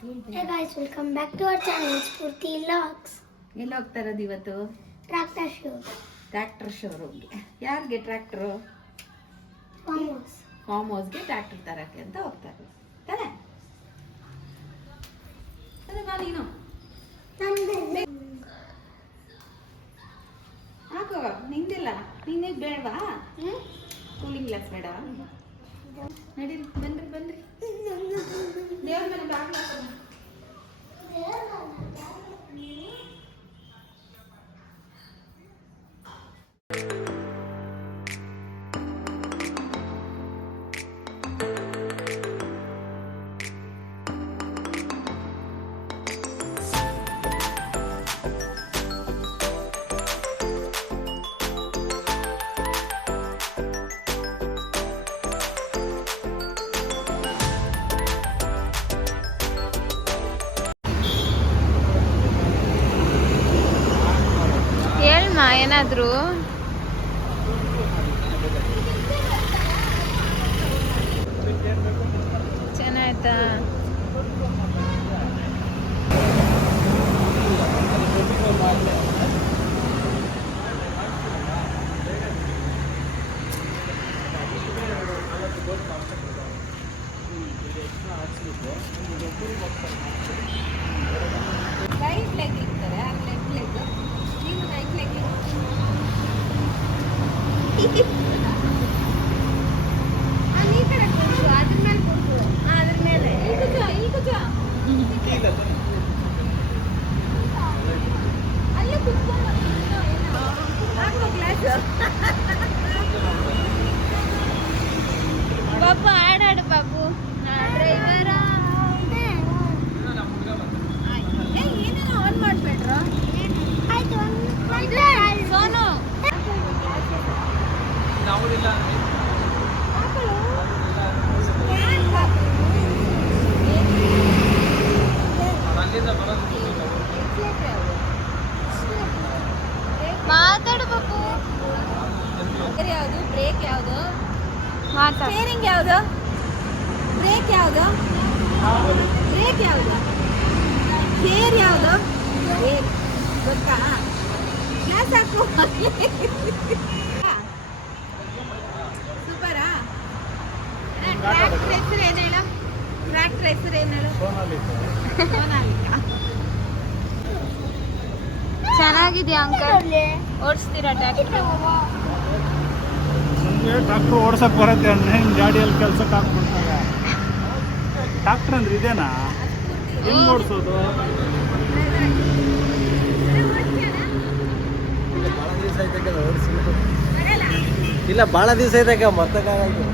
Hey guys, welcome back to our channel Spurti Vlogs. ಎಲ್ಲಿ ಹೋಗ್ತಾ ಇರೋದು ಇವತ್ತು? Tractor show. ಟ್ರ್ಯಾಕ್ಟರ್ ಶೋರೂಮ್ಗೆ. ಯಾರಿಗೆ ಟ್ರ್ಯಾಕ್ಟರು? ಫಾರ್ಮ್ ಹೌಸ್ಗೆ ಟ್ರ್ಯಾಕ್ಟರ್ ತರಕ್ಕೆ ಅಂತ ಹೋಗ್ತಾ ಇರೋದು ತಾನೆ? ಅದೇ ಬಾ ನೀನು ಹಾಕೋ, ನಿಂದಿಲ್ಲ ನೀನೇ ಬೇಡವಾ? ಕೂಲಿಂಗ್ ಗ್ಲಾಸ್ ಬೇಡ? ನಡೀರಿ, ಬನ್ರಿ ದೇವ್ರ ಮೇಲೆ ಬಾಗ್ಲ ಹಾಕೋಣ. ಏನಾದ್ರು ಚೆನ್ನಾಯ್ತಾ? ರೈಟ್ ಲೆಗ್ ಇರ್ತಾರೆ, ಆ ಲೆಫ್ಟ್ ಲೆಗ್ ನೀನು ರೈಟ್ ಲೆಗ್ ಈ ಕಡೆ ಕೂರ್ಸು, ಅದ್ರ ಮೇಲೆ ಕೂರ್ಸು, ಅದ್ರ ಮೇಲೆ ಈಗ ಅಲ್ಲೇ ಕುತ್ಕೊಂಡು ಹಾಕೋ ಗ್ಲಾಸ್. ಬಾಬು ಆಡಾಡು ಬಾಬು, ಡ್ರೈವರ ಏನೇನೋ ಆನ್ ಮಾಡ್ಬೇಡ್ರ ಸೋನು ಮಾತಾಡು ಬಾಬು. ಯಾವುದು? ಬ್ರೇಕ್ ಯಾವುದು? ಮಾತಾಡು. ಸ್ಟೇರಿಂಗ್ ಯಾವುದು? ಬ್ರೇಕ್ ಯಾವುದು? ಬ್ರೇಕ್ ಯಾವುದು? ಗೇರ್ ಯಾವುದು? ಗೇರ್ ಗೊತ್ತಾ? ಗ್ಲಾಸ್ ಹಾಕು. ಸೂಪರಾ? ಟ್ರ್ಯಾಕ್ಟರ್ ಹೆಸರು ಏನು ಹೇಳು? ಟ್ರ್ಯಾಕ್ಟರ್ ಹೆಸರು ಏನು ಹೇಳು? ಸೋನಾಲಿಕಾ. ಚೆನ್ನಾಗಿದ್ಯಾ ಅಂಕಲ್? ಓಡಿಸ್ತೀರಾ ಟ್ರ್ಯಾಕ್ಟರ್? ನಮಗೆ ಟ್ರಾಕ್ಟರ್ ಓಡ್ಸಕ್ ಬರುತ್ತೆ ಅಂದ್ರೆ ಹಿಂಗೆ ಗಾಡಿಯಲ್ಲಿ ಕೆಲ್ಸಕ್ಕೆ ಹಾಕ್ಬಿಡ್ತಾರೆ. ಟ್ರಾಕ್ಟರ್ ಅಂದ್ರೆ ಇದೇನಾ? ಹೆಂಗ್ ಓಡಿಸೋದು? ಇಲ್ಲ ಭಾಳ ದಿವಸ ಐತಾಗ ಮತ್ತಕ್ಕಾಗಲ್ಲ.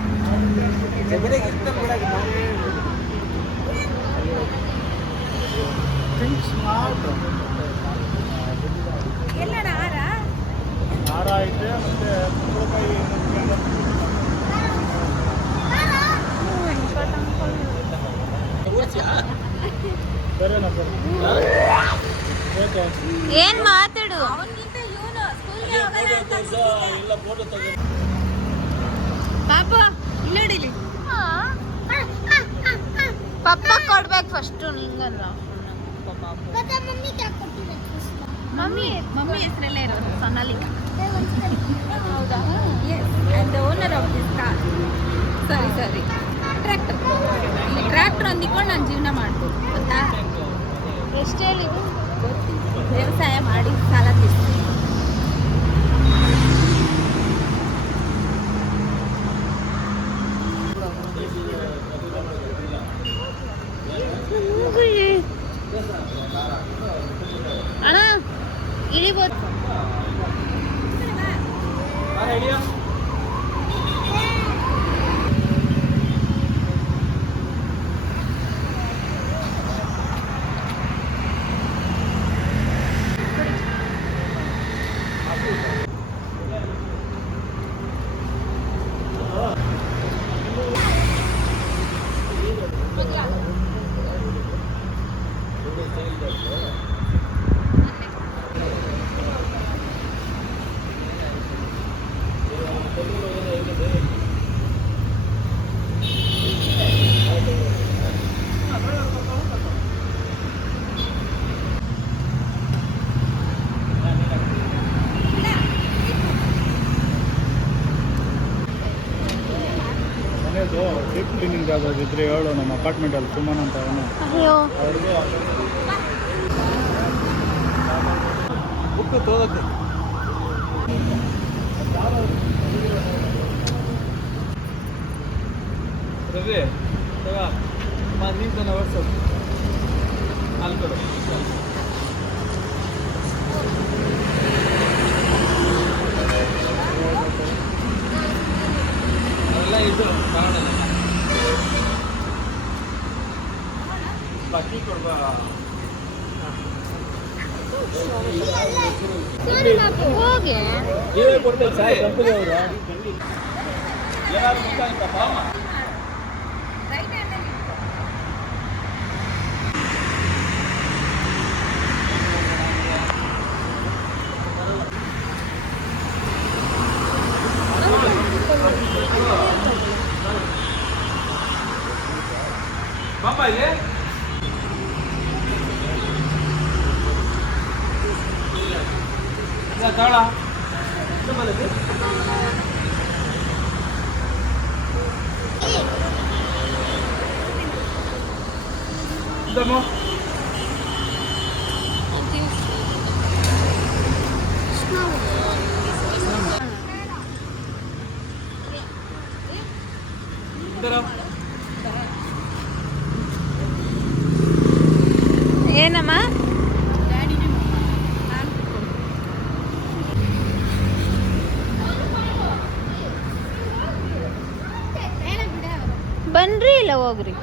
ಎಲ್ಲರ ಹಾರ? ಹಾರ ಐತೆ ಮತ್ತೆ ಕುಂಬಳಕಾಯಿ ಬೇರೆನಾ ಏನ್ ಮಾತಾಡು? ಅವನಿಗಿಂತ ಇವನು ಸ್ಕೂಲ್ಗೆ ಹೋಗಲ್ಲ ಅಂತ. ಬಾಬು ಇಲ್ಲೋಡಿಲಿ. ಪಪ್ಪ ಕೊಡ್ಬೇಕು ಫಸ್ಟು ನಿಂಗಲ್ಲ. ಮಮ್ಮಿ ಮಮ್ಮಿ ಹೆಸರಲ್ಲೇ ಇರೋದು ಸೋನಾಲಿಕಾ. ಹೌದಾ? Yes, and the owner of this car. ಸರಿ ಟ್ರ್ಯಾಕ್ಟರ್. ಈ ಟ್ರ್ಯಾಕ್ಟರ್ ಹೊಂದಿಕೊಂಡು ನಾನು ಜೀವನ ಮಾಡ್ಬೋದು ಗೊತ್ತಾ? ಎಷ್ಟು ಹೇಳಿದ್ರು? ವ್ಯವಸಾಯ ಮಾಡಿ ಸಾಲ ತೀರಿಸ್ತೀನಿ. ಅಣ್ಣ ಇಳಿಬೋದು. ಕ್ಲೀನಿಂಗ್ ಯಾವ್ದಾದ್ರು ಇದ್ರೆ ಹೇಳು, ನಮ್ಮ ಅಪಾರ್ಟ್ಮೆಂಟಲ್ಲಿ ಸುಮನ್ ಅಂತ ಅವನು ಅಯ್ಯೋ ಅವ್ರಿಗೂ ಬುಕ್ ತೋದಕ್ಕೆ ರವಿ ನಿಂತನ ವಾಟ್ಸಪ್ ಅಲ್ಲಿ ಕೊಡು. ಅವೆಲ್ಲ ಇದು ಕನ್ನಡ ಬಾಕಿ ಕೊಡ್ಬಾ. ಹೋಗೆ ನೀವೇ ಕೊಡ್ತೇವೆ ಸಾಯಿ ಕಂಪನಿ ಅವರು ಏನಾದ್ರು ಗೊತ್ತಾಗುತ್ತಪ್ಪ. ಪಾಪ ಇಲ್ಲಿ ತಗೊಳ ಇದಮ್ಮ ಏನಮ್ಮ ಬನ್ರಿ ಇಲ್ಲ ಹೋಗ್ರಿ.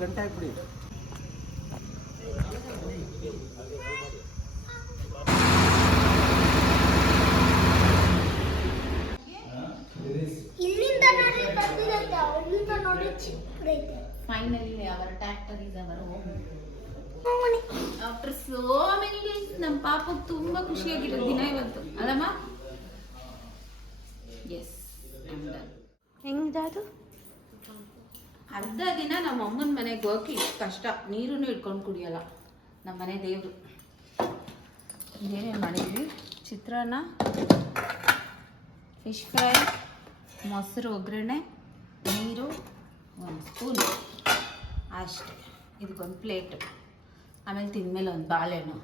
ಗಂಟೆ ಹಾಕ್ಬಿಡಿ. ಇಲ್ಲಿಂದ ನೋಡಿ ಬರ್ತಿದೈತೆ, ಅಲ್ಲಿಂದ ನೋಡಿ ಚಿಕ್ಕದೈತೆ. Finally our tractor is our home after so many days. ನಮ್ಮ ಪಾಪಗೆ ತುಂಬಾ ಖುಷಿಯಾಗಿರೋ ದಿನ ಇವತ್ತು ಅಲ್ಲಮ್ಮ? ಎಸ್, ಹೆಂಗದು? ಅರ್ಧ ದಿನ ನಮ್ಮ ಅಮ್ಮನ ಮನೆಗೆ ಹೋಗಿ ಇಷ್ಟು ಕಷ್ಟ, ನೀರೂ ಇಟ್ಕೊಂಡು ಕುಡಿಯಲ್ಲ. ನಮ್ಮ ಮನೆ ದೇವರು. ಏನೇನು ಮಾಡಿದ್ವಿ? ಚಿತ್ರಾನ್ನ, ಫಿಶ್ ಫ್ರೈ, ಮೊಸರು ಒಗ್ಗರಣೆ, ನೀರು, 1 ಸ್ಪೂನ್ ಅಷ್ಟೇ. ಇದಕ್ಕೊಂದು ಪ್ಲೇಟ್. ಆಮೇಲೆ ತಿಂದಮೇಲೆ ಒಂದು ಬಾಳೆಹಣ್ಣು.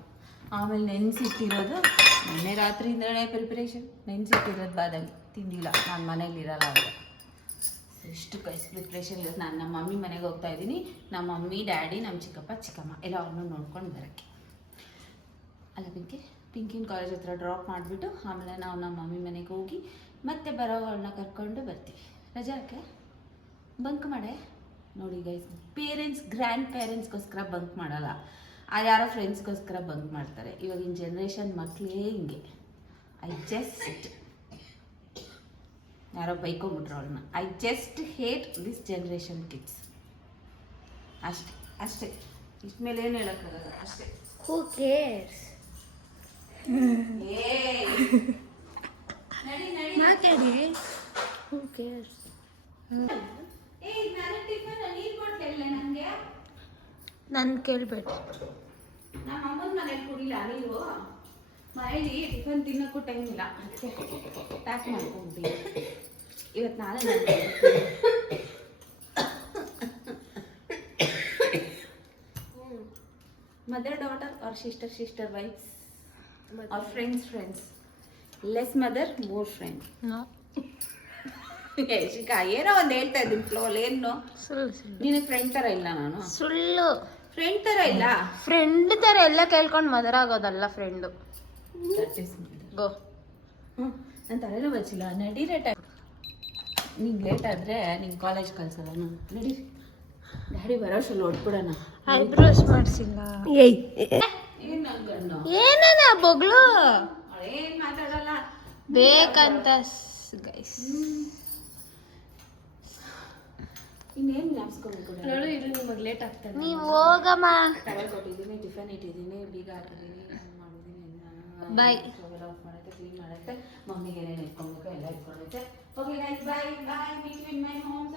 ಆಮೇಲೆ ನೆನೆಸಿಟ್ಟಿರೋದು ನಿನ್ನೆ ರಾತ್ರಿಯಿಂದಲೇ ಪ್ರಿಪ್ರೇಷನ್. ನೆನೆಸಿಟ್ಟಿರೋದು ಬಾದಾಮಿ ತಿಂದಿಲ್ಲ, ನಾನು ಮನೇಲಿರಲ್ಲ ಅಂತ. ಇಷ್ಟು ಕೈಸ್ ಪ್ರಿಪ್ರೇಷನ್ ಇರೋದು. ನಾನು ನಮ್ಮ ಮಮ್ಮಿ ಮನೆಗೆ ಹೋಗ್ತಾ ಇದ್ದೀನಿ. ನಮ್ಮ ಮಮ್ಮಿ, ಡ್ಯಾಡಿ, ನಮ್ಮ ಚಿಕ್ಕಪ್ಪ, ಚಿಕ್ಕಮ್ಮ ಎಲ್ಲ ಅವ್ರನ್ನೂ ನೋಡ್ಕೊಂಡು ಬರೋಕ್ಕೆ. ಅಲ್ಲ ಪಿಂಕಿನ ಕಾಲೇಜ್ ಹತ್ರ ಡ್ರಾಪ್ ಮಾಡಿಬಿಟ್ಟು ಆಮೇಲೆ ನಾವು ನಮ್ಮ ಮಮ್ಮಿ ಮನೆಗೆ ಹೋಗಿ ಮತ್ತೆ ಬರೋವ್ರನ್ನ ಕರ್ಕೊಂಡು ಬರ್ತೀವಿ. ರಜಾಕ್ಕೆ ಬಂಕ್ ಮಾಡೆ ನೋಡಿ ಗೈಸ್. ಪೇರೆಂಟ್ಸ್, ಗ್ರ್ಯಾಂಡ್ ಪೇರೆಂಟ್ಸ್ಗೋಸ್ಕರ ಬಂಕ್ ಮಾಡಲ್ಲ, ಯಾರೋ ಫ್ರೆಂಡ್ಸ್ಗೋಸ್ಕರ ಬಂಕ್ ಮಾಡ್ತಾರೆ. ಇವಾಗಿನ ಜನ್ರೇಷನ್ ಮಕ್ಕಳೇ ಹಿಂಗೆ. ಯಾರೋ ಬೈಕೊಂಬಿಟ್ರು ಅವ್ರನ್ನ. I just hate this generation kids. ಅಷ್ಟೇ. ಇಷ್ಟ್ಮೇಲೆ ಏನು ಹೇಳೋಕ್ಕಾಗಲ್ಲ. ಅಷ್ಟೇ. Who cares? ಮಾತಾಡಿ. Who cares? ನಾನು ಕೇಳ್ಬೇಡ. ನಮ್ಮ ಅಮ್ಮನ ಮನೇಲಿ ಕುಡಿಲ್ಲ ನೀರು. ಮನೇಲಿ ಟಿಫನ್ ತಿನ್ನೋಕ್ಕೂ ಟೈಮ್ ಇಲ್ಲ, ಅದಕ್ಕೆ ಪ್ಯಾಕ್ ಮಾಡ್ಕೊಂಡ್ಬಿಟ್ಟು ಇವತ್ತು ನಾಳೆ mother daughter or sister wives or friends. Less mother, more friend. Shikha ಏನೋ ಒಂದು ಹೇಳ್ತಾ ಇದ್ದೀನಿ ಫ್ಲೋಲ್. ಏನು ನೀನು ಫ್ರೆಂಡ್ ಥರ ಇಲ್ಲ. ನಾನು ಸುಳ್ಳು. ಫ್ರೆಂಡ್ ಥರ ಇಲ್ಲ, ಫ್ರೆಂಡ್ ಥರ ಎಲ್ಲ ಕೇಳ್ಕೊಂಡು ಮದರ್ ಆಗೋದಲ್ಲ ಫ್ರೆಂಡು. ಗೋ. ನಾನು ತಲೆನೂ ಬಚ್ಚಿಲ್ಲ. ನಡೀರೆ ಟೈಮ್. ನಿಂಗೆ ಲೇಟ್ ಆದರೆ ನಿಂಗೆ ಕಾಲೇಜ್ ಕಳ್ಸಲ್ಲ. ನಾನು ನಡಿ, ಡ್ಯಾಡಿ ಬರೋಷ್ಟಲ್ಲಿ ಹೊಡ್ಬಿಡೋಣ. ಐಬ್ರೋಸ್ ಮಾಡಿಸಿಲ್ಲ. ಏನು ನಂಗಣ್ಣು ಏನನ ಬೊಗ್ಳು ಏನು ಮಾತಾಡಲ್ಲ ಬೇಕಂತ ಗೈಸ್. ಇನ್ನೇನು ಜ್ಞಾಪಿಸ್ಕೊಬೇಕು. ನಿಮಗೆ ಲೇಟ್ ಆಗ್ತದೆ. ನೀವು ಹೋಗಮ್ಮ. ಟವಲ್ ಕೊಟ್ಟಿದ್ದೀನಿ, ಟಿಫನ್ ಇಟ್ಟಿದ್ದೀನಿ, ಬೀಗ ಹಾಕಿದ್ದೀನಿ, ಮಾಡಿದ್ದೀನಿ. ಬಾಯ್. ಆಫ್ ಮಾಡುತ್ತೆ, ಕ್ಲೀನ್ ಮಾಡುತ್ತೆ, ಮಮ್ಮಿಗೆ ಏನೇನು ಇಟ್ಕೊಬೇಕು ಎಲ್ಲ ಇಟ್ಕೊಳ್ಳುತ್ತೆ. Okay guys, bye. Meet you in my home.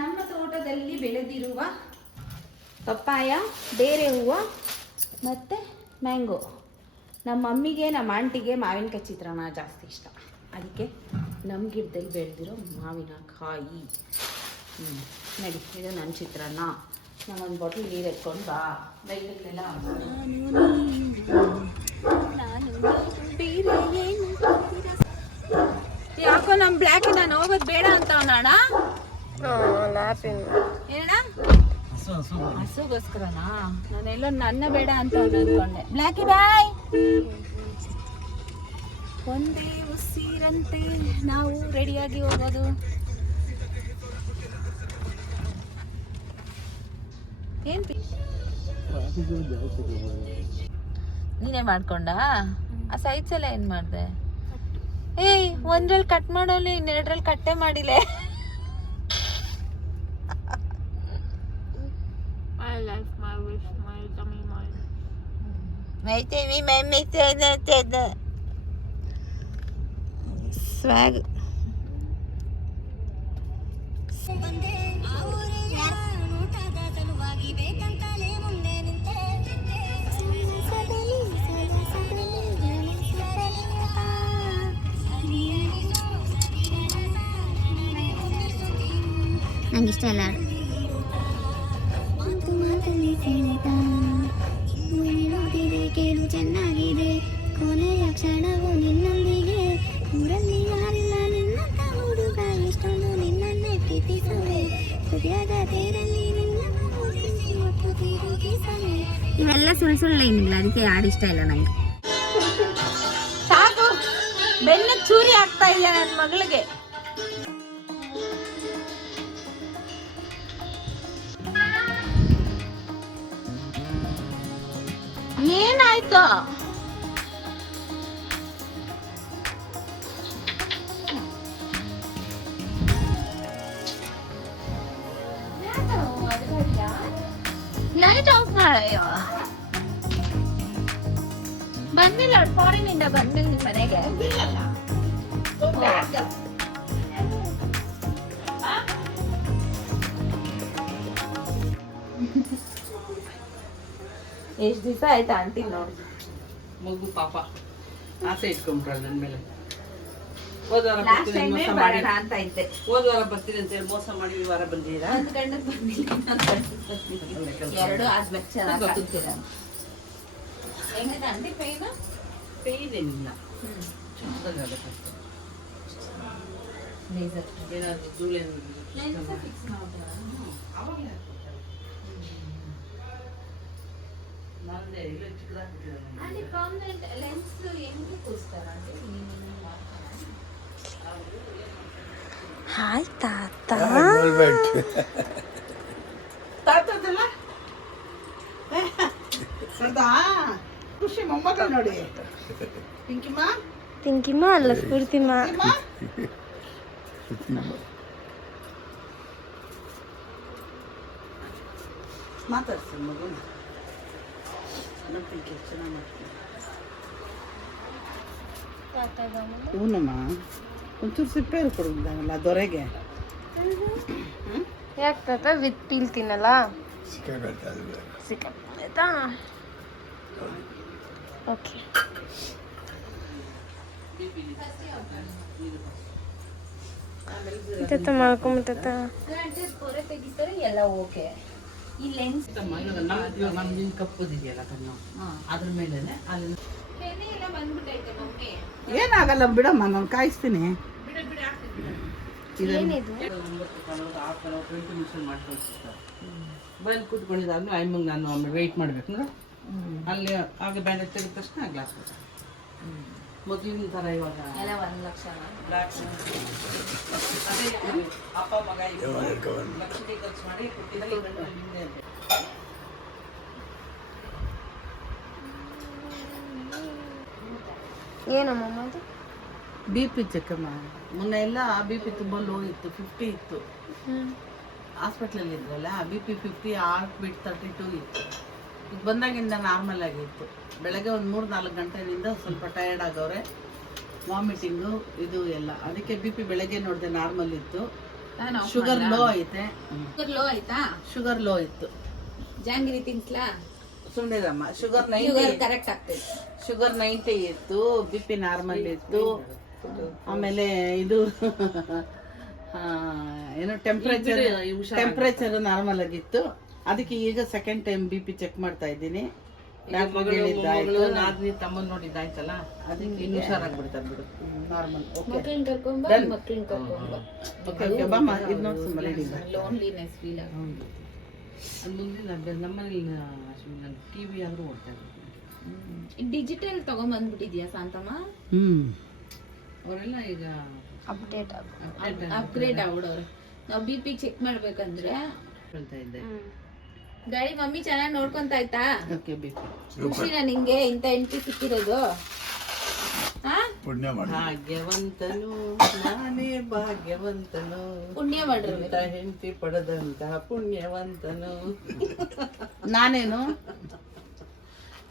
ನಮ್ಮ ತೋಟದಲ್ಲಿ ಬೆಳೆದಿರುವ ಪಪ್ಪಾಯ, ಬೇರೆ ಹೂವು ಮತ್ತು ಮ್ಯಾಂಗೋ. ನಮ್ಮ ಮಮ್ಮಿಗೆ, ನಮ್ಮ ಆಂಟಿಗೆ ಮಾವಿನಕಾಯಿ ಚಿತ್ರಾನ್ನ ಜಾಸ್ತಿ ಇಷ್ಟ. ಅದಕ್ಕೆ ನಮ್ಮ ಗಿಡದಲ್ಲಿ ಬೆಳೆದಿರೋ ಮಾವಿನಕಾಯಿ. ನಡಿ, ಇದು ನನ್ನ ಚಿತ್ರಾನ್ನ. ನಾನೊಂದು ಬಾಟಲ್ ನೀರು ಎತ್ಕೊಂಡು ಬಾ. ಬೈಕಲ್ಲೆಲ್ಲ ಯಾಕೋ ನಮ್ಮ ಬ್ಲ್ಯಾಕ್ ನಾನು ಹೋಗೋದು ಬೇಡ ಅಂತ ಅವನಣ್ಣ. ಏನಣ್ಣ? ಹಸುಗೋಸ್ಕರನಾ? ನಾನೆಲ್ಲೋ ನನ್ನ ಬೇಡ ಅಂತ ಅಂದ್ಕೊಂಡೆ. ಬ್ಲ್ಯಾಕಿ ಬಾಯ್. ಒಂದೇ ಉಸಿರಂತೆ ನಾವು ರೆಡಿಯಾಗಿ ಹೋಗೋದು. ಏನ್ ನೀನೇ ಮಾಡ್ಕೊಂಡ? ಆ ಸೈಡ್ಸ್ ಎಲ್ಲ ಏನ್ ಮಾಡ್ದೆ? ಏಯ್, ಒಂದ್ರಲ್ಲಿ ಕಟ್ ಮಾಡೋಲಿ, ಇನ್ನೆರಡ್ರಲ್ಲಿ ಕಟ್ಟೆ ಮಾಡಿಲ್ಲ. ಸ್ವ್ಯಾಗ್. ನಂಗೆ ಇಷ್ಟ ಇಲ್ಲ. ಕೇಳು ಚೆನ್ನಾಗಿದೆ, ಕೊನೆಯ ಕ್ಷಣವು ನಿನ್ನೊಂದಿಗೆ. ಊರಲ್ಲಿ ಯಾರಿಲ್ಲ ನಿನ್ನಂತ ಹುಡುಗ, ಎಷ್ಟೊಂದು ನಿನ್ನನ್ನೇ ಪ್ರೀತಿಸುವೆ. ಹೃದಯದ ತೇರಲ್ಲಿ ನಿನ್ನ ಒಟ್ಟು ತಿರುಗಿಸಲೇ. ಇವೆಲ್ಲ ಸುಳ್ಳು ಏನಿಲ್ಲ, ಅದಕ್ಕೆ ಯಾರು ಇಷ್ಟ ಇಲ್ಲ ನಂಗೆ. ಸಾಕು ಬೆನ್ನ ಚೂರಿ ಆಗ್ತಾ ಇದೆಯಾ ನನ್ನ ಮಗಳಿಗೆ. ಏನಾಯ್ತು? ಲೈಟ್ ಆಫ್ ಮಾಡಯ್ಯೋ. ಬಂದಿಲ್ಲ ಫಾರಿನಿಂದ ಬಂದಿಲ್ಲ ನಿಮ್ಮ ಮನೆಗೆ. ಎಷ್ಟು ದಿವಸ ಆಯ್ತಾ ಆಂಟಿ ನೋಡಿ. ಮಗು ಪಾಪ ಆಸೆ ಇಟ್ಕೊಂಡ್ಬಿಟ್ರಲ್ಲ ನನ್ನ ಮೇಲೆ. ಹೋದ್ವಾರ ಲಾಸ್ಟ್ ಟೈಮ್ ಬರೋಣ ಅಂತ ಇದ್ದೆ. ಹೋದ್ವಾರ ಬರ್ತೀನಿ ಅಂತ ಹೇಳಿ ಮೋಸ ಮಾಡಿ ಈ ವಾರ ಬಂದಿದ್ದೀರಾ? ಒಂದು ಗಂಟೆಗೆ ಬಂದಿಲ್ಲ. ಎರಡು ಆಗ್ಬೇಕು ಚೆನ್ನಾಗಿ ಕೂತೀರ. ಹೆಂಗಿದೆ ಆಂಟಿ ಪೈನು? ಪೇಯ್ನ್ ಏನಿಲ್ಲ, ಚಿಕ್ಕದಾಗುತ್ತೆ ಅಷ್ಟೇ. ಲೇಸರ್ ಏನಾದ್ರು ಧೂಳೇನು ಲೆನ್ಸ್ ಫಿಕ್ಸ್ ಮಾಡ್ತೀರಾ? ಅವಾಗಲೇ ನಾನೇ ಇಲ್ಲ ಚಿಕ್ಕದಾಗ್ಬಿಟ್ಟಿದೆ. ಆಂಟಿ ಪರ್ಮನೆಂಟ್ ಲೆನ್ಸ್ ಹೆಂಗೆ ಕೂರಿಸ್ತಾರ ಆಂಟಿ? ಹಾಯ್ ತಾತ. ತಾತದಲ್ಲ ಸರ್ದಾ ಖುಷಿ ಮೊಮ್ಮಗಳು ನೋಡಿ. ಪಿಂಕಿಮ್ಮ ಪಿಂಕಿಮ್ಮ ಅಲ್ಲ ಸ್ಫೂರ್ತಿಮ್ಮ. ಮಾತಾಡ್ತೀನಿ ಮಗು. ಪಿಂಕಿ ಚೆನ್ನಾಗಿ ಮಾಡ್ತೀನಿ. ಹೂನಮ್ಮ, ಒಂಚೂರು ಸಿಪ್ಪೆ ಕೊಡ್ಬೋದಲ್ಲ ದೊರೆಗೆ. ಯಾಕೆ ತಾತ ವಿತ್ ಪೀಲ್ ತಿನ್ನಲ್ಲ? ಸಿಕ್ಕಾಯ್ತಾ? ಓಕೆ. ತಾತ ಮಾಡ್ಕೊಂಬಿಟ್ಟ. ಪೊರೆ ತೆಗಿತಾರೆ ಎಲ್ಲ ಓಕೆ. ಈ ಲೆನ್ಸ್ ಇವಾಗ ನಮ್ಗೆ ಕಪ್ಪದಿದೆಯಲ್ಲ ಕಣ್ಣು, ಅದ್ರ ಮೇಲೆ ಅಲ್ಲಿ ಕೆನೆ ಎಲ್ಲ ಬಂದ್ಬಿಟ್ಟೈತೆ ಮಮ್ಮಿ. ಏನಾಗಲ್ಲ ಬಿಡಮ್ಮ, ನಾನು ಕಾಯಿಸ್ತೀನಿ. ಏನಿದು? 20 ನಿಮಿಷ ಮಾಡ್ಕೊಳ್ತಾರೆ. ಬಂದು ಕೂತ್ಕೊಂಡಿದ್ದಾದ್ಮೇಲೆ ಐಮಂಗೆ ನಾನು ಆಮೇಲೆ ವೆಯ್ಟ್ ಮಾಡ್ಬೇಕು ನೋಡು. ಅಲ್ಲಿ ಆಗ ಬ್ಯಾಂಡೇಜ್ ತೆಗೆದ ತಕ್ಷಣ ಗ್ಲಾಸ್ ಕೊಡ್ತಾರೆ. ಮೊದಲಿನ ಥರ ಇವಾಗ ಎಲ್ಲ 1 ಲಕ್ಷನ ಬ್ಲ್ಯಾಕ್ ಅದೇ ಅಪ್ಪ ಮಗ ಲಕ್ಷ ಖರ್ಚು ಮಾಡಿ ಕೊಟ್ಟಿದ್ದಾರೆ. ಹಿಂದೆ ಅಂತ ಏನಮ್ಮ ಅದು? ಬಿ ಪಿ ಚೆಕ್ಕಮ್ಮ. ಮೊನ್ನೆ ಎಲ್ಲ ಬಿ ಪಿ ತುಂಬ ಲೋ ಇತ್ತು, 50 ಇತ್ತು. ಹಾಸ್ಪಿಟ್ಲಲ್ಲಿ ಇದ್ರಲ್ಲ, ಬಿ ಪಿ 50, ಹಾರ್ಟ್ ಬೀಟ್ 32 ಇತ್ತು. ಈಗ ಬಂದಾಗಿಂದ ನಾರ್ಮಲ್ ಆಗಿತ್ತು. ಬೆಳಗ್ಗೆ ಒಂದು 3-4 ಗಂಟೆಯಿಂದ ಸ್ವಲ್ಪ ಟಯರ್ಡ್ ಆಗವ್ರೆ, ವಾಮಿಟಿಂಗು ಇದು ಎಲ್ಲ. ಅದಕ್ಕೆ ಬಿ ಪಿ ಬೆಳಗ್ಗೆ ನೋಡಿದೆ ನಾರ್ಮಲ್ ಇತ್ತು. ಶುಗರ್ ಲೋ ಐತೆ. ಶುಗರ್ ಲೋ ಆಯ್ತಾ? ಶುಗರ್ ಲೋ ಇತ್ತು. ಜಾಂಗಿರಿ ತಿನ್ಸ್ಲಾ? ಸುಮ್ಮನಿರಮ್ಮ. ಶುಗರ್ ಶುಗರ್ 90 ಕರೆಕ್ಟ್ ಆಗ್ತೈತೆ. ಶುಗರ್ 90 ಇತ್ತು, ಬಿ ಪಿ ನಾರ್ಮಲ್ ಇತ್ತು. ಆಮೇಲೆ ಇದು ಏನು ಟೆಂಪ್ರೇಚರ್ ನಾರ್ಮಲ್ ಆಗಿತ್ತು. ಅದಕ್ಕೆ ಈಗ second time B P check ಮಾಡ್ತಾ ಇದ್ದೀನಿ. ತಮ್ಮನ್ ನೋಡಿದ್ದಾಯ್ತಲ್ಲ, ಅದಕ್ಕೆ ಇನ್ನು ಹುಷಾರಾಗ್ಬಿಡ್ತಾರೆ ಬಿಡು. ನಾರ್ಮಲ್. ಮಕ್ಕಳನ್ನ ಕರ್ಕೊಂಬ, ಮಕ್ಕಳನ್ನ ಕರ್ಕೊಂಬ. ಲೋನ್ಲಿನೆಸ್ ಫೀಲ್ ಆಗುತ್ತೆ. ಮುಂದಿನ ನಮ್ಮಲ್ಲಿ ಟಿವಿ ಆದ್ರೂ ಓಡ್ತಾ ಡಿಜಿಟಲ್ ತಗೊಂಡ್ಬಂದ್ಬಿಟ್ಟಿದ್ಯಾ ಶಾಂತಮ್ಮ? ಅವರೆಲ್ಲ ಈಗ ಅಪ್ಗ್ರೇಡ್ ಆಗ್ಬಿಡವ್ರೆ. ನಾವು ಬಿ ಪಿ ಚೆಕ್ ಮಾಡ್ಬೇಕಂದ್ರೆ ಹೇಳ್ತಾ ಇದ್ದೆ. ಗಾಡಿ ಮಮ್ಮಿ ಚೆನ್ನಾಗಿ ನೋಡ್ಕೊಂತ ಆಯ್ತಾ? Okay B P. ಖುಷಿನಾ ನಿಂಗೆ ಇಂಥ ಹೆಂಡತಿ ಸಿಕ್ಕಿರೋದು? ಭಾಗ್ಯವಂತನು ನಾನೇ, ಭಾಗ್ಯವಂತನು, ಪುಣ್ಯ ಮಾಡ್ರಿ. ಹೆಂಡತಿ ಪಡೆದಂತಹ ಪುಣ್ಯವಂತನು ನಾನೇನು.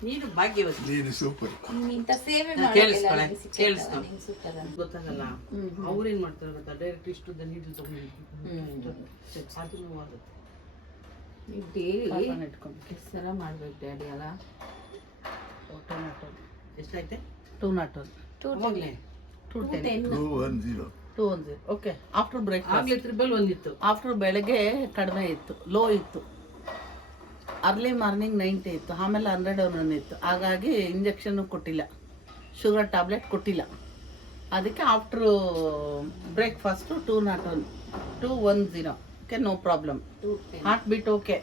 ನೀನು ಭಾಗ್ಯವಂತ. ನೀನು ಸೂಪರ್. ಇಂಥ ಸೇವೆ ಗೊತ್ತಾಗಲ್ಲ. ಅವ್ರೇನ್ ಮಾಡ್ತಾರೆ ಗೊತ್ತಾ, ಡೈರೆಕ್ಟ್ ಇಷ್ಟು ನೀರು ತಗೊಂಡು ಅದು ನೋವಾಗುತ್ತೆ. ಡೈಲಿ ಸಲ ಮಾಡ್ಬೇಕು ಡ್ಯಾಡಿ ಅಲ್ಲ. ಎಷ್ಟಾಯ್ತೆ? 201. 210. ಓಕೆ. ಆಫ್ಟರ್ ಬ್ರೇಕ್ ಆಗ್ಲಿ 111 ಇತ್ತು. ಆಫ್ಟರ್ ಬೆಳಗ್ಗೆ ಕಡಿಮೆ ಇತ್ತು, ಲೋ ಇತ್ತು. ಅರ್ಲಿ ಮಾರ್ನಿಂಗ್ 90 ಇತ್ತು, ಆಮೇಲೆ 101 ಇತ್ತು. ಹಾಗಾಗಿ ಇಂಜೆಕ್ಷನ್ ಕೊಟ್ಟಿಲ್ಲ, ಶುಗರ್ ಟ್ಯಾಬ್ಲೆಟ್ ಕೊಟ್ಟಿಲ್ಲ. ಅದಕ್ಕೆ after breakfast 201, 210. Okay, no problem. Heart beat okay.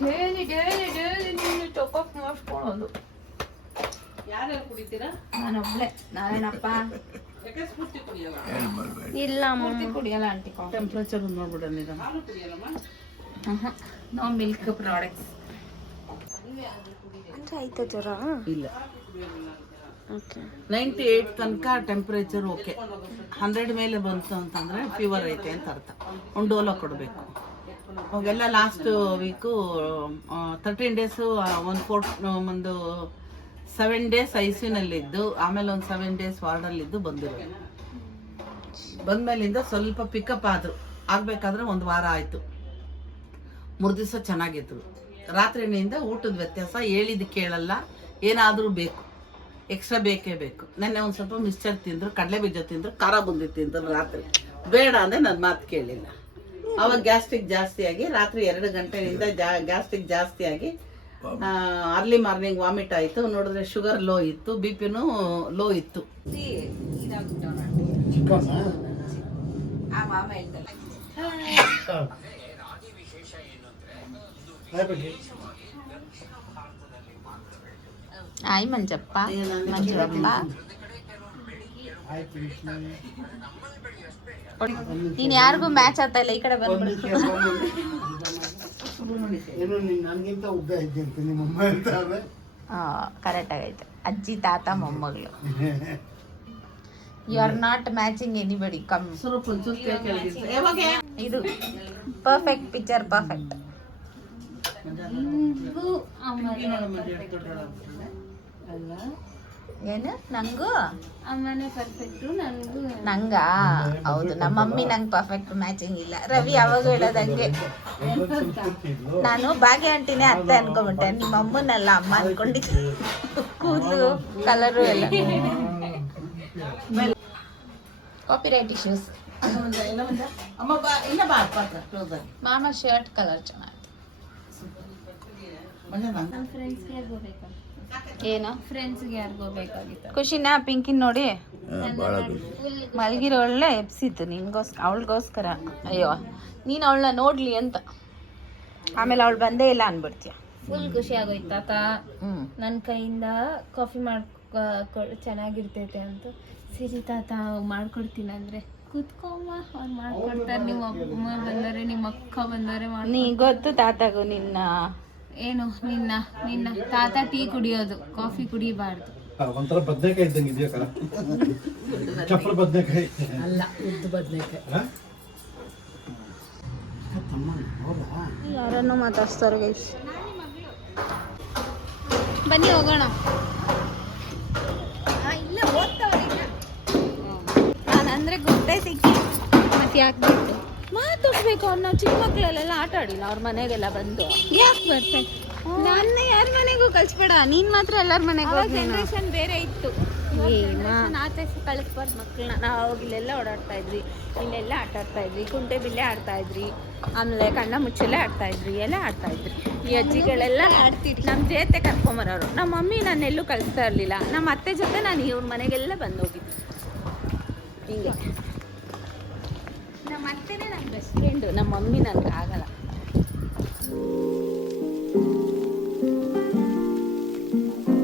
Daily daily daily ನೀನು ಚೆಕಪ್ ಮಾಡಿಸ್ಕೊಳ್ಳೋದು. ಯಾರ್ಯಾರು ಕುಡಿತೀರಾ? ನಾನೊಬ್ಳೆ. ನಾನೇನಪ್ಪ ಯಾಕೆ ಸ್ಫೂರ್ತಿ ಕುಡಿಯಲ್ಲ? ಇಲ್ಲ ಪೂರ್ತಿ ಕುಡಿಯಲ್ಲ ಆಂಟಿ ಕಾಫಿ. ಟೆಂಪ್ರೇಚರ್ ನೋಡ್ಬಿಡೋಣ ಈಗ. ಹಾಲು ಕುಡಿಯಲ್ಲಮ್ಮ? No milk products. ಆಯ್ತಾ ಜ್ವರ? ಇಲ್ಲ. ಓಕೆ. 98 ತನಕ ಟೆಂಪ್ರೇಚರ್ ಓಕೆ. 100 ಮೇಲೆ ಬಂತು ಅಂತಂದರೆ ಫೀವರ್ ಐತೆ ಅಂತ ಅರ್ಥ. ಒಂದು ಡೋಲೋ ಕೊಡಬೇಕು. ಅವಾಗೆಲ್ಲ ಲಾಸ್ಟ್ ವೀಕು 13 ಡೇಸು ಒಂದು 7 ಡೇಸ್ ಐಸಿನಲ್ಲಿದ್ದು, ಆಮೇಲೆ ಒಂದು 7 ಡೇಸ್ ವಾರ್ಡಲ್ಲಿದ್ದು ಬಂದಿರೋದು. ಬಂದಮೇಲಿಂದ ಸ್ವಲ್ಪ ಪಿಕಪ್ ಆದರು. ಆಗಬೇಕಾದ್ರೆ 1 ವಾರ ಆಯಿತು. 3 ದಿವಸ ಚೆನ್ನಾಗಿದ್ರು. ರಾತ್ರಿನಿಂದ ಊಟದ ವ್ಯತ್ಯಾಸ, ಹೇಳಿದ್ದು ಕೇಳಲ್ಲ, ಏನಾದರೂ ಬೇಕು, ಎಕ್ಸ್ಟ್ರಾ ಬೇಕೇ ಬೇಕು. ನೆನ್ನೆ ಒಂದು ಸ್ವಲ್ಪ ಮಿಕ್ಸ್ಚರ್ ತಿಂದರು, ಕಡಲೆ ಬೀಜ ತಿಂದರು, ಖಾರ ಬುಂದಿ ತಿಂದರು. ರಾತ್ರಿ ಬೇಡ ಅಂದರೆ ನನ್ನ ಮಾತು ಕೇಳಿಲ್ಲ. ಆವಾಗ ಗ್ಯಾಸ್ಟ್ರಿಕ್ ಜಾಸ್ತಿಯಾಗಿ ರಾತ್ರಿ 2 ಗಂಟೆಯಿಂದ ಗ್ಯಾಸ್ಟ್ರಿಕ್ ಜಾಸ್ತಿಯಾಗಿ ಅರ್ಲಿ ಮಾರ್ನಿಂಗ್ ವಾಮಿಟ್ ಆಯಿತು. ನೋಡಿದ್ರೆ ಶುಗರ್ ಲೋ ಇತ್ತು, ಬಿ ಪಿನೂ ಲೋ ಇತ್ತು. ಆ ಮಾಮ ಹೇಳ್ದಲ್ಲ. ಆಯ್ ಮಂಜಪ್ಪ, ಮಂಜಪ್ಪ. ನೀನ್ ಯಾರಿಗೂ ಮ್ಯಾಚ್ ಆಗ್ತಾ ಇಲ್ಲ, ಈ ಕಡೆ ಬಂದ್ಬಿಡು. ನನಗಿಂತ ಉದ್ದ ಇದ್ದಂತೆ ನಿಮ್ಮಮ್ಮ ಹೇಳ್ತಾರೆ. ಕರೆಕ್ಟ್ ಆಗೈತೆ. ಅಜ್ಜಿ ತಾತ ಮೊಮ್ಮಗಳು. You are not matching anybody. Come. ಸ್ವಲ್ಪ ಒಂಚೂರು ಕೆಳಗಿತ್ತು. ಯಾವಾಗ ಇದು ಪರ್ಫೆಕ್ಟ್ ಪಿಕ್ಚರ್, ಪರ್ಫೆಕ್ಟ್. ಏನು ನಂಗೂ ಅಮ್ಮನೇ ಪರ್ಫೆಕ್ಟು, ನನಗೂ ನಂಗ ಹೌದು. ನಮ್ಮ ಮಮ್ಮಿ ನಂಗೆ ಪರ್ಫೆಕ್ಟ್ ಮ್ಯಾಚಿಂಗ್ ಇಲ್ಲ. ರವಿ ಯಾವಾಗ ಹೇಳೋದಂಗೆ. ನಾನು ಭಾಗ್ಯ ಆಂಟಿನೇ ಅತ್ತೆ ಅನ್ಕೊಂಬಿಟ್ಟೆ. ನಿಮ್ಮ ಅಮ್ಮನಲ್ಲ ಅಮ್ಮ ಅನ್ಕೊಂಡಿದ್ದೆ. ಕೂದಲು ಕಲರು ಎಲ್ಲ. Copyright issues. ಅಮ್ಮ ಬಾ, ಇಲ್ಲ ಬಾ, ಕ್ಲೋಸ್ ಆಗಿ. ಮಾಮ ಶರ್ಟ್ ಕಲರ್ ಚೆನ್ನಾಗಿತ್ತು. ನಮ್ಮ ಫ್ರೆಂಡ್ಸ್ಗೆ ಯಾರಿಗೋಬೇಕು, ಏನು ಫ್ರೆಂಡ್ಸ್ಗೆ ಯಾರಿಗೋಬೇಕಾಗಿತ್ತು. ಖುಷಿನಾ ಪಿಂಕಿನ್ ನೋಡಿ ಮಲ್ಗಿರೋ ಒಳ್ಳೆ ಎಪ್ಸಿತ್ತು ನಿನ್ಗೋಸ್ಕರ, ಅವಳಿಗೋಸ್ಕರ. ಅಯ್ಯೋ ನೀನು ಅವಳನ್ನ ನೋಡ್ಲಿ ಅಂತ. ಆಮೇಲೆ ಅವಳು ಬಂದೇ ಇಲ್ಲ ಅನ್ಬಿಡ್ತೀಯ. ಫುಲ್ ಖುಷಿ ಆಗೋಯ್ತು ತಾತ ನನ್ನ ಕೈಯಿಂದ ಕಾಫಿ ಚೆನ್ನಾಗಿರ್ತೈತೆ ಅಂತ. ಸರಿ ತಾತ ಮಾಡ್ಕೊಡ್ತೀನಿ ಅಂದರೆ ಕೂತ್ಕೊಮ್ಮ, ಅವ್ರು ಮಾಡ್ಕೊಡ್ತಾರೆ. ನಿಮ್ಮ ಅಮ್ಮ ಬಂದರೆ, ನಿಮ್ಮ ಅಕ್ಕ ಬಂದರೆ ನೀ ಗೊತ್ತು ತಾತಗೂ ನಿನ್ನ ಏನು ನಿನ್ನ ತಾತ ಟೀ ಕುಡಿಯೋದು, ಕಾಫಿ ಕುಡಿಬಾರ್ದು. ಒಂಥರ ಬದನೆಕಾಯಿ ಇದ್ದಂಗೆ ಇದೆಯಾ ಕಲ? ಚಪ್ಪಲ್ ಬದನೆಕಾಯಿ ಅಲ್ಲ, ಉದ್ದು ಬದನೆಕಾಯಿ. ಯಾರನ್ನು ಮಾತಾಡ್ಸ್ತಾರೆ ಗೈಸ್. ಬನ್ನಿ ಹೋಗೋಣ. ಇಲ್ಲ ನಾನಂದ್ರೆ ಗೊತ್ತೇ ಸಿಕ್ಕಿ ಮತ್ತೆ ಯಾಕೆ ಬೇಕು ಮಾತಾಡ್ಬೇಕು. ನಾವು ಚಿಕ್ಕ ಮಕ್ಕಳಲ್ಲೆಲ್ಲ ಆಟ ಆಡಿಲ್ಲ ಅವ್ರ ಮನೆಗೆಲ್ಲ ಬಂದು. ಯಾಕೆ ಬರ್ಬೇಕು? ನನ್ನ ಯಾರ ಮನೆಗೂ ಕಳ್ಸ್ಬೇಡ. ನೀನ್ ಮಾತ್ರ ಎಲ್ಲಾರ ಮನೆಗೂ. ಜನ್ರೇಷನ್ ಬೇರೆ ಇತ್ತು. ಆಚೆ ಕಳಿಸ್ಬಾರ್ದು ಮಕ್ಕಳನ್ನ. ನಾವು ಅವಾಗ ಇಲ್ಲೆಲ್ಲ ಓಡಾಡ್ತಾ ಇದ್ವಿ, ಇಲ್ಲೆಲ್ಲ ಆಟ ಆಡ್ತಾ ಇದ್ವಿ, ಕುಂಟೆ ಬಿಲ್ಲೆ ಆಡ್ತಾ ಇದ್ವಿ, ಆಮೇಲೆ ಕಣ್ಣ ಮುಚ್ಚಲೆ ಆಡ್ತಾ ಇದ್ವಿ, ಎಲ್ಲ ಆಡ್ತಾ ಇದ್ವಿ. ಈ ಅಜ್ಜಿಗಳೆಲ್ಲ ಆಡ್ತಿದ್ವಿ. ನಮ್ಮ ಜೊತೆ ಕರ್ಕೊಂಬರೋರು. ನಮ್ಮ ಮಮ್ಮಿ ನಾನು ಎಲ್ಲೂ ಕಳಿಸ್ತಾ ಇರಲಿಲ್ಲ. ನಮ್ಮ ಅತ್ತೆ ಜೊತೆ ನಾನು ಇವ್ರ ಮನೆಗೆಲ್ಲ ಬಂದು ಹೋಗಿದ್ದೆ. ಹಿಂಗೆ ನಮ್ಮ ಅತ್ತೆನೇ ನನ್ನ ಬೆಸ್ಟ್ ಫ್ರೆಂಡು. ನಮ್ಮ ಮಮ್ಮಿ ನನಗೆ ಆಗಲ್ಲ.